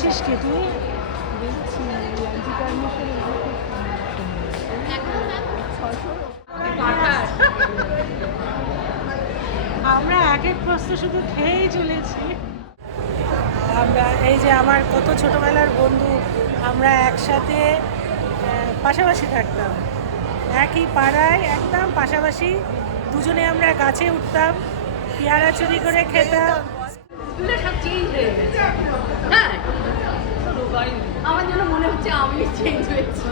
করছিস কি তুই? আমরা এক এক প্রশ্ন শুধু খেয়েই চলেছি। আমরা এই যে আমার কত ছোটবেলার বন্ধু আমরা একসাথে পাশাপাশি থাকতাম। একই পাড়ায় একদম পাশাপাশি দুজনে আমরা গাছে উঠতাম পেয়ারা চুরি করে খেতাম। সব চেঞ্জ হ্যাঁ আমার জন্য মনে হচ্ছে আমি চেঞ্জ হয়েছি।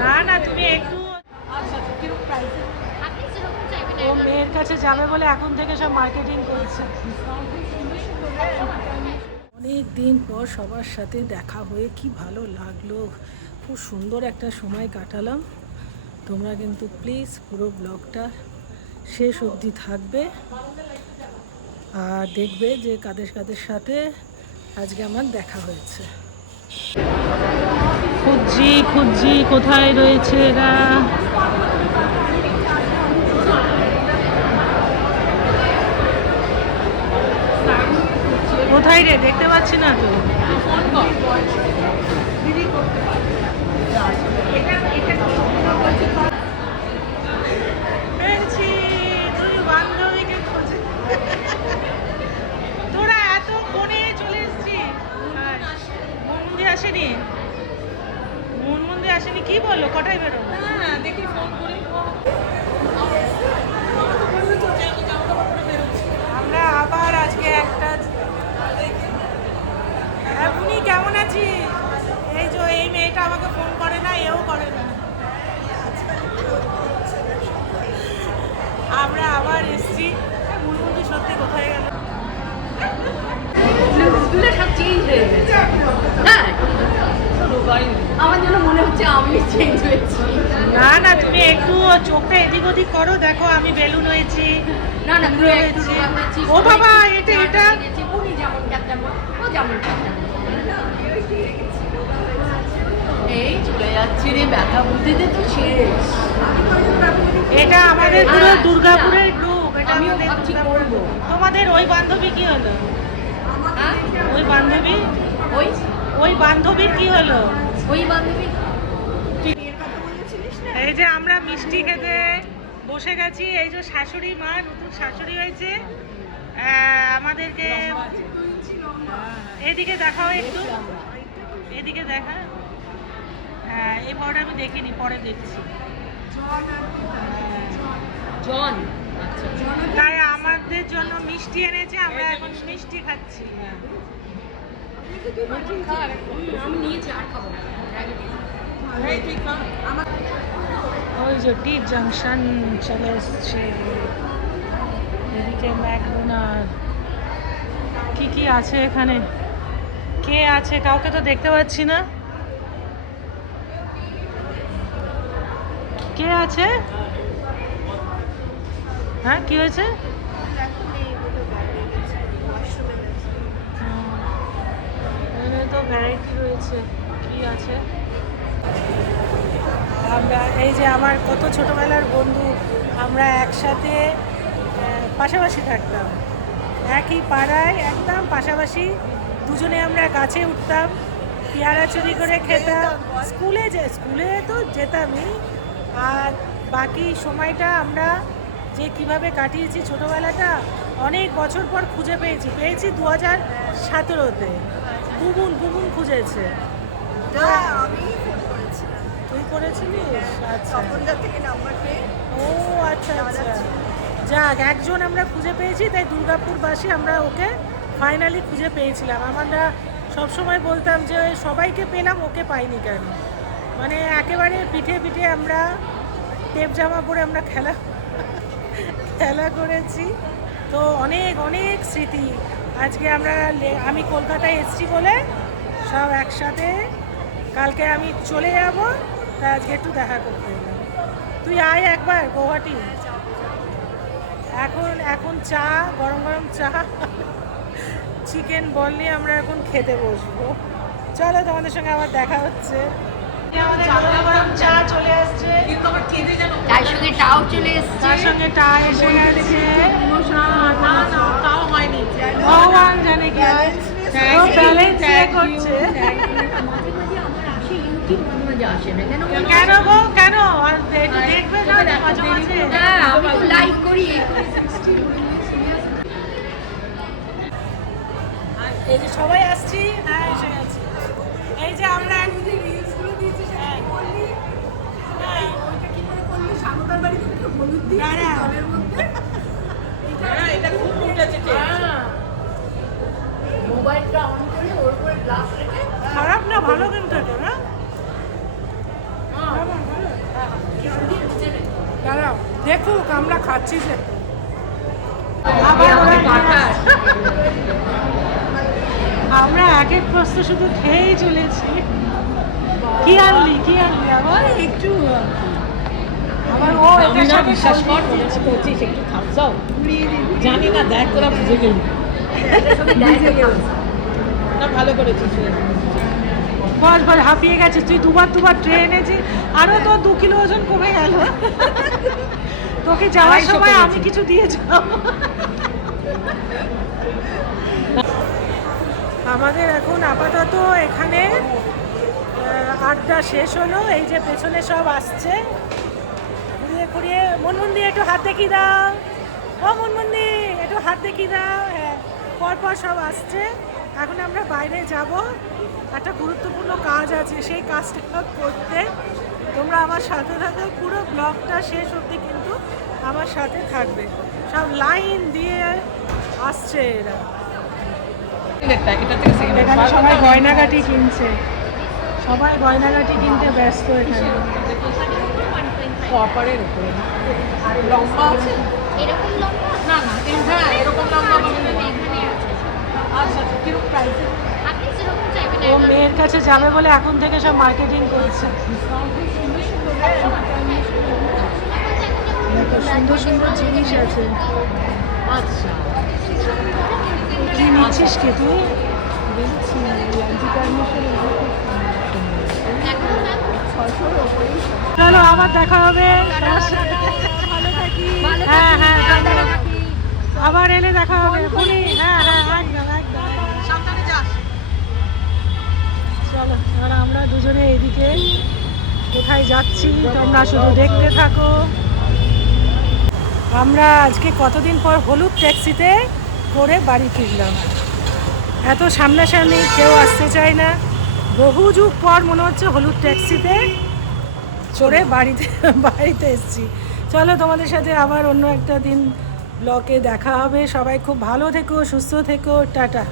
না না তুমি একটু আপনি যেরকম চাইবেন ও মেয়ের কাছে যাবে বলে এখন থেকে সব মার্কেটিং করছে। অনেক দিন পর সবার সাথে দেখা হয়ে কি ভালো লাগল। খুব সুন্দর একটা সময় কাটালাম। তোমরা কিন্তু প্লিজ পুরো ব্লগটা শেষ অবধি থাকবে। আর দেখবে যে কাদের কাদের সাথে আজকে আমার দেখা হয়েছে। খুঁজছি খুঁজছি, কোথায় রয়েছে এরা? কোথায় রে? দেখতে পাচ্ছি না তো। তোরা এত কোণে চলে এসেছিস। মনমন্দি আসেনি? মন মন্দির আসেনি? কি বলল? কটায় বেরো দেখি ফোন করে আমরা আবার আজকে একটা আপনি কেমন আছি এই যে এই মেয়েটা আমাকে ফোন করে না এও করে না আমরা আবার এসছি মুলমুন্দি সত্যি কোথায় গেল স্কুলে সব চেঞ্জ হয়ে গেছে হ্যাঁ আমার জন্য মনে হচ্ছে আমি চেঞ্জ হয়েছি। না না তুমি একটু চোখটা এদিক ওদিক করো দেখো আমি বেলুন হয়েছি। না না পুরো হয়েছি। ও বাবা, এটা, এটা। উনি যেমন তেমন ও যেমন এই চলে যাচ্ছি রে ব্যথা বুঝতে তো শেষ। এটা আমাদের পুরো আচ্ছা। দুর্গাপুরের গ্রুপ এটা আমিও আমাদের করব। তোমাদের ওই বান্ধবী কি হলো? হ্যাঁ? ওই বান্ধবী? ওই? ওই বান্ধবীর কি হলো? ওই বান্ধবী? এই যে আমরা মিষ্টি খেতে বসে গেছি এই যে শাশুড়ি মা নতুন শাশুড়ি হয়েছে। আমাদেরকে এদিকে দেখাও একটু। এদিকে দেখা। হ্যাঁ এই পরটা আমি দেখিনি পরে দেখছি। জন। তাই আমাদের জন্য মিষ্টি এনেছে আমরা এখন মিষ্টি। খাচ্ছি। আমি নিয়েছি আর খাব ওই যে টি জাংশন চলে এসছে। এদিকে ম্যাকডোনাল্ড। কি কি আছে এখানে? কে আছে? কাউকে তো দেখতে পাচ্ছি না। কে আছে? হ্যাঁ কি হয়েছে? তো ভ্যারাইটি রয়েছে। কি আছে? আমরা এই যে আমার কত ছোটবেলার বন্ধু আমরা একসাথে পাশাপাশি থাকতাম। একই পাড়ায় একদম পাশাপাশি দুজনে আমরা গাছে উঠতাম পেয়ারা চুরি করে খেতাম। স্কুলে যে স্কুলে তো যেতামই। আর বাকি সময়টা আমরা যে কীভাবে কাটিয়েছি ছোটোবেলাটা অনেক বছর পর খুঁজে পেয়েছি। পেয়েছি দু হাজার সতেরোতে বুবুন বুবুন খুঁজেছে। আমি করেছিলিস? আচ্ছা। তখনকার থেকে নাম্বার পেয়ে। ও আচ্ছা আচ্ছা। যাক একজন আমরা খুঁজে পেয়েছি তাই দুর্গাপুরবাসী আমরা ওকে ফাইনালি খুঁজে পেয়েছিলাম। আমরা সব সময় বলতাম যে সবাইকে পেলাম ওকে পাইনি কেন? মানে একেবারে পিঠে পিঠে আমরা টেপ জামা পরে আমরা খেলা খেলা করেছি। তো অনেক অনেক স্মৃতি। আজকে আমরা আমি কলকাতায় এসেছি বলে সব একসাথে কালকে আমি চলে যাব। তা আজকে একটু দেখা করতে এলাম। তুই আয় একবার গৌহাটি। এখন এখন চা গরম গরম চা চিকেন বল নিয়ে আমরা এখন খেতে বসবো। চলো তোমাদের সঙ্গে আবার দেখা হচ্ছে। আমাদের গরম গরম চা চলে আসছে। তার সঙ্গে টাও চলে এসছে। তার সঙ্গে টা এসে গেছে। না না তাও হয়নি। ভগবান জানে কি। হয়। করছে। ইউটিউব মাঝে মাঝে আসে না। কেন কেন গো? কেন? আর দেখবে না? মাঝে মাঝে। হ্যাঁ আমি তো লাইক করি। এই যে সবাই আসছি হ্যাঁ এসে গেছি। এই যে আমরা হ্যাঁ। দাঁড়াও। মোবাইলটা অন করে ওর উপরে গ্লাস রেখে খারাপ না ভালো কিন্তু এটা না দাঁড়াও দেখুক আমরা খাচ্ছি যে আমরা এক এক প্রশ্ন শুধু খেয়েই চলেছি। কি আনলি কি আনলি আবার? একটু আবার ও আমি না বিশ্বাস কর মনে হচ্ছে করছিস একটু জানি না দেখ তোরা বুঝে গেলি। না ভালো করেছিস। হাঁপিয়ে গেছিস। তুই দুবার দুবার ট্রেন এনেছিস আরও তো দু কিলো ওজন কমে গেল। তোকে যাওয়ার সময় আমি কিছু দিয়ে যাব। আমাদের এখন আপাতত এখানে আড্ডা শেষ হলো এই যে পেছনে সব আসছে। ঘুরিয়ে ঘুরিয়ে মনমন্দি একটু হাত দেখিয়ে দাও। ও মনমন্দি একটু হাত দেখিয়ে দাও। হ্যাঁ পরপর সব আসছে। এখন আমরা বাইরে যাব। একটা গুরুত্বপূর্ণ কাজ আছে সেই কাজটা করতে। তোমরা আমার সাথে থাকো। পুরো ব্লগটা শেষ অবধি কিন্তু আমার সাথে থাকবে। সব লাইন দিয়ে আসছে এরা। থেকে এখানে সবাই গয়নাগাটি কিনছে। সবাই গয়নাগাটি কিনতে ব্যস্ত এখানে। কপারের উপরে। লম্বা আছে? এরকম লম্বা না না হ্যাঁ এরকম লম্বা এখানে আছে আচ্ছা আচ্ছা কীরকম প্রাইস আপনি যেরকম চাইবেন ও মেয়ের কাছে যাবে বলে এখন থেকে সব মার্কেটিং করছে। দেখো সুন্দর সুন্দর জিনিস আছে। আচ্ছা। কি নিচ্ছিস কি তুই? এখন ম্যাম চলো আবার দেখা হবে। হ্যাঁ হ্যাঁ আবার এলে দেখা হবে। হ্যাঁ হ্যাঁ একদম একদম। চলো এবার আমরা দুজনে এদিকে কোথায় যাচ্ছি তোমরা শুধু দেখতে থাকো। আমরা আজকে কতদিন পর হলুদ ট্যাক্সিতে করে বাড়ি ফিরলাম? এত সামনাসামনি কেউ আসতে চায় না। বহু যুগ পর মনে হচ্ছে হলুদ ট্যাক্সিতে চড়ে বাড়িতে বাড়িতে এসেছি। চলো তোমাদের সাথে আবার অন্য একটা দিন ব্লকে দেখা হবে। সবাই খুব ভালো থেকো, সুস্থ থেকো, টাটা।